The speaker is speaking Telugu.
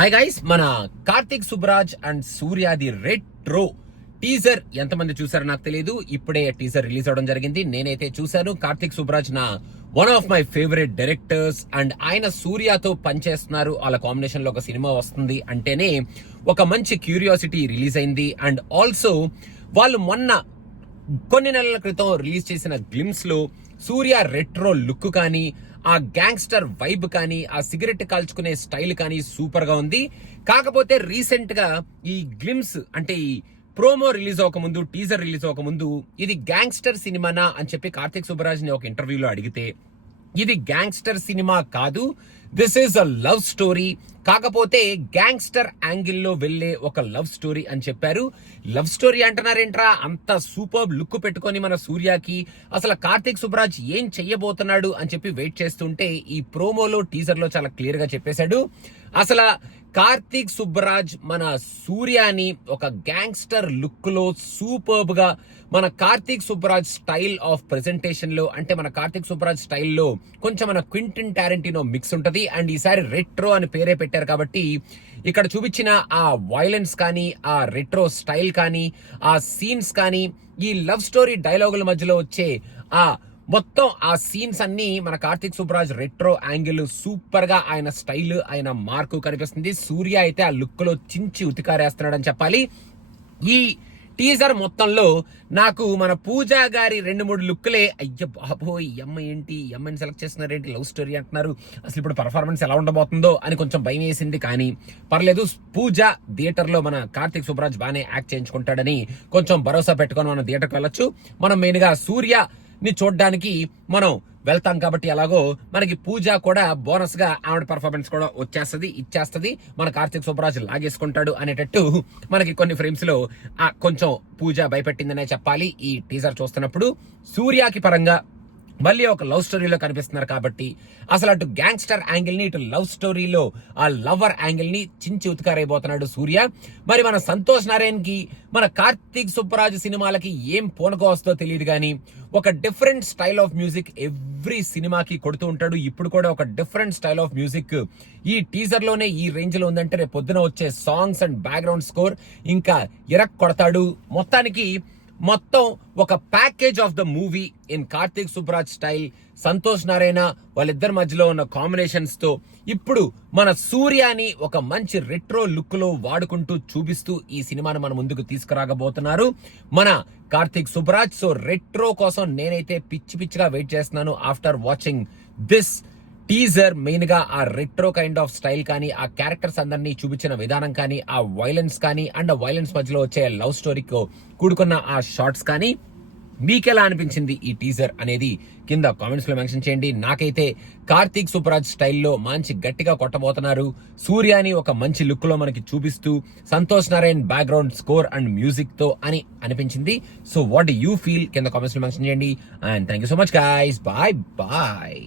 హాయ్ గైస్, మన కార్తిక్ సుబ్బరాజ్ అండ్ సూర్యాది రెట్రో టీజర్ ఎంతమంది చూసారో నాకు తెలియదు. ఇప్పుడే టీజర్ రిలీజ్ అవడం జరిగింది. నేనైతే చూశాను. కార్తిక్ సుబ్బరాజ్ నా one of my favourite directors and ఆయన సూర్యతో పనిచేస్తున్నారు. వాళ్ళ కాంబినేషన్ లో ఒక సినిమా వస్తుంది అంటేనే ఒక మంచి క్యూరియాసిటీ రిలీజ్ అయింది. అండ్ ఆల్సో వాళ్ళు మొన్న కొన్ని నెలల క్రితం రిలీజ్ చేసిన గ్లిమ్స్ లో సూర్య రెట్రో లుక్ కానీ, ఆ గ్యాంగ్స్టర్ వైబ్ కానీ, ఆ సిగరెట్ కాల్చుకునే స్టైల్ కానీ సూపర్ గా ఉంది. కాకపోతే రీసెంట్ గా ఈ గ్లిమ్స్ అంటే ఈ ప్రోమో రిలీజ్ అవ్వకముందు, టీజర్ రిలీజ్ అవ్వకముందు ఇది గ్యాంగ్స్టర్ సినిమానా అని చెప్పి కార్తిక్ సుబ్బరాజ్ ని ఒక ఇంటర్వ్యూలో అడిగితే, ఇది గ్యాంగ్స్టర్ సినిమా కాదు, this is a love story, కాకపోతే గ్యాంగ్స్టర్ యాంగిల్లో వెళ్లే ఒక లవ్ స్టోరీ అని చెప్పారు. లవ్ స్టోరీ అంటున్నారేంట్రా, అంత సూపర్ లుక్ పెట్టుకొని మన సూర్యకి అసలు కార్తిక్ సుబ్బరాజ్ ఏం చెయ్యబోతున్నాడు అని చెప్పి వెయిట్ చేస్తుంటే ఈ ప్రోమోలో టీజర్ లో చాలా క్లియర్ గా చెప్పేశాడు. అసలు కార్తిక్ సుబ్బరాజ్ మన సూర్యాని ఒక గ్యాంగ్స్టర్ లుక్ లో సూపర్బ్ గా మన Karthik Subbaraj style of presentation లో, అంటే మన కార్తిక్ సుబ్బరాజ్ స్టైల్లో కొంచెం మన క్వింటిన్ టారెంటినో మిక్స్ ఉంటది. అండ్ ఈసారి రెట్రో అని పేరే పెట్టారు కాబట్టి ఇక్కడ చూపించిన ఆ వైలెన్స్ కానీ, ఆ రెట్రో స్టైల్ కానీ, ఆ సీన్స్ కానీ, ఈ లవ్ స్టోరీ డైలాగుల మధ్యలో వచ్చే ఆ మొత్తం ఆ సీన్స్ అన్ని మన Karthik Subbaraj retro angle super గా ఆయన స్టైల్, ఆయన మార్కు కనిపిస్తుంది. సూర్య అయితే ఆ లుక్ లో చించి ఉతికారేస్తున్నాడని చెప్పాలి. ఈ టీజర్ మొత్తంలో నాకు మన పూజా గారి 2-3 లుక్లే, అయ్య బాబోయ్ ఈ అమ్మ ఏంటి, ఈ అమ్మని సెలెక్ట్ చేస్తున్నారు ఏంటి, లవ్ స్టోరీ అంటున్నారు, అసలు ఇప్పుడు పర్ఫార్మెన్స్ ఎలా ఉండబోతుందో అని కొంచెం భయం వేసింది. కానీ పర్లేదు, పూజ థియేటర్ లో మన కార్తిక్ సుబ్బరాజ్ బాగానే యాక్ట్ చేయించుకుంటాడని కొంచెం భరోసా పెట్టుకొని మనం థియేటర్కి వెళ్ళొచ్చు. మనం మెయిన్ గా సూర్య ని చూడడానికి మనం వెళ్తాం కాబట్టి ఎలాగో మనకి పూజ కూడా బోనస్ గా ఆవిడ పర్ఫార్మెన్స్ కూడా ఇచ్చేస్తది. మన కార్తిక్ సుబ్బరాజ్ లాగేసుకుంటాడు అనేటట్టు మనకి కొన్ని ఫ్రేమ్స్ లో కొంచెం పూజ భయపెట్టిందనే చెప్పాలి. ఈ టీజర్ చూస్తున్నప్పుడు సూర్యకి పరంగా మళ్ళీ ఒక లవ్ స్టోరీలో కనిపిస్తున్నారు కాబట్టి అసలు అటు గ్యాంగ్స్టర్ యాంగిల్ ని, ఇటు లవ్ స్టోరీలో ఆ లవర్ యాంగిల్ ని చించి ఉతికారైపోతున్నాడు సూర్య. మరి మన సంతోష్ నారాయణ్ కి మన కార్తిక్ సుబ్బరాజ్ సినిమాలకి ఏం పూనకో వస్తుందో తెలియదు కానీ ఒక different style of music every సినిమాకి కొడుతూ ఉంటాడు. ఇప్పుడు కూడా ఒక డిఫరెంట్ స్టైల్ ఆఫ్ మ్యూజిక్ ఈ టీజర్ లోనే ఈ రేంజ్ లో ఉందంటే రేపు పొద్దున వచ్చే సాంగ్స్ అండ్ బ్యాక్గ్రౌండ్ స్కోర్ ఇంకా ఇరక్ కొడతాడు. మొత్తం ఒక package of the movie in Karthik Subbaraj style. Santosh Narayana వాళ్ళిద్దరి మధ్యలో ఉన్న కాంబినేషన్స్ తో ఇప్పుడు మన సూర్యాని ఒక మంచి రెట్రో లుక్ లో వాడుకుంటూ చూపిస్తూ ఈ సినిమాను మన ముందుకు తీసుకురాగబోతున్నారు మన కార్తిక్ సుబ్బరాజ్. సో రెట్రో కోసం నేనైతే పిచ్చిగా వెయిట్ చేస్తున్నాను. After watching this teaser main గా ఆ రెట్రో కైండ్ ఆఫ్ స్టైల్ కానీ, ఆ క్యారెక్టర్స్ అందరినీ చూపించిన విధానం కానీ, ఆ వైలెన్స్ కానీ, అండ్ వైలెన్స్ మధ్యలో వచ్చే లవ్ స్టోరీతో కూడుకున్న ఆ షార్ట్స్ కానీ మీకెలా అనిపించింది ఈ టీజర్ అనేది కింద కామెంట్స్ లో మెన్షన్ చేయండి. నాకైతే కార్తిక్ సుబ్బరాజ్ స్టైల్లో మంచి గట్టిగా కొట్టబోతున్నారు. సూర్యాని ఒక మంచి లుక్ లో మనకి చూపిస్తూ Santhosh Narayan background score and music తో అని అనిపించింది. So what do you feel కింద కామెంట్స్ లో మెన్షన్ చేయండి. And thank you so much guys. Bye bye.